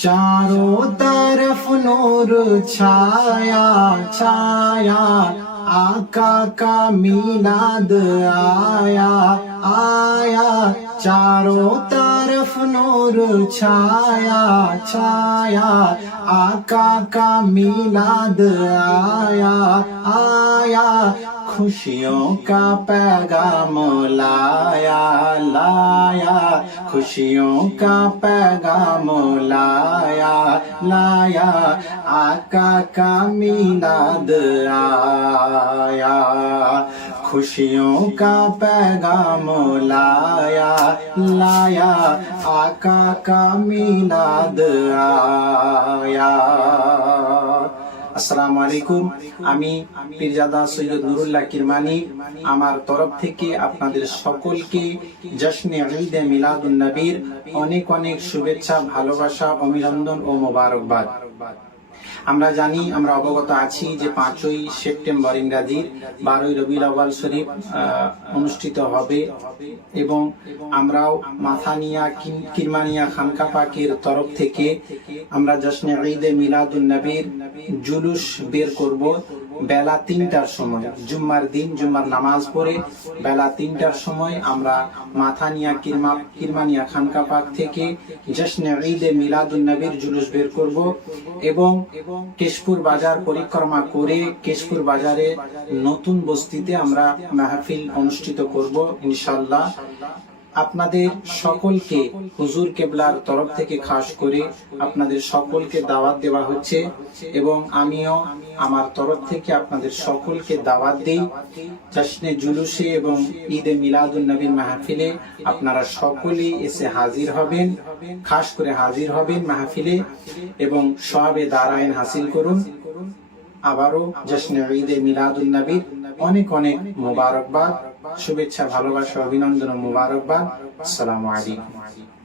चारों तरफ़ नूर छाया छाया, आका का मीलाद आया आया। चारों तरफ़ नूर छाया छाया, आका का मीलाद आया आया खुशियों का पैगाम लाया लाया खुशियों का पैगाम लाया लाया आका का मीलाद आया खुशियों का पैगाम लाया लाया आका का मीलाद आया আসসালামু আলাইকুম। আমি পীরজাদা সৈয়দ নুরুল্লাহ কিরমানি। আমার তরফ থেকে আপনাদের সকলকে জশ্নে ঈদ মিলাদুন নবীর অনেক অনেক শুভেচ্ছা, ভালোবাসা, অভিনন্দন ও মোবারকবাদ। আমরা জানি, আমরা অবগত আছি যে পাঁচই সেপ্টেম্বর ইংরাজির বারোই রবিউল আওয়াল শরীফ অনুষ্ঠিত হবে এবং আমরাও মাথানিয়া কিরমানিয়া খানকা পাকের তরফ থেকে আমরা জশ্নে ঈদে মিলাদুন নবীর জুলুস বের করব। বেলা তিনটার সময়। জুম্মার দিন, জুম্মার নামাজ পড়ে বেলা তিনটার সময় আমরা মাথানিয়া কিরমা কিরমানিয়া খানকা পাক থেকে জশ্নে ঈদে মিলাদুন নবীর জুলুস বের করব এবং কেশপুর বাজার পরিক্রমা করে কেশপুর বাজারে নতুন বস্তিতে আমরা মাহফিল অনুষ্ঠিত করব ইনশাল্লাহ আপনাদের সকলকে হুজুর কেবলার তরফ থেকে খাস করে আপনাদের সকলকে দাওয়াত দেওয়া হচ্ছে এবং আমিও আমার তরফ থেকে আপনাদের সকলকে দাওয়াত দিই। জশ্নে জুলুসে এবং ঈদে মিলাদুন নবীর মাহফিলে আপনারা সকলেই এসে হাজির হবেন, খাস করে হাজির হবেন মাহফিলে এবং সবে দারায়ন হাসিল করুন। আবারও জশ্নে ঈদে মিলাদুল নবীর অনেক অনেক মোবারকবাদ, শুভেচ্ছা, ভালোবাসা, অভিনন্দন ও মোবারকবাদ। আসসালামু আলাইকুম।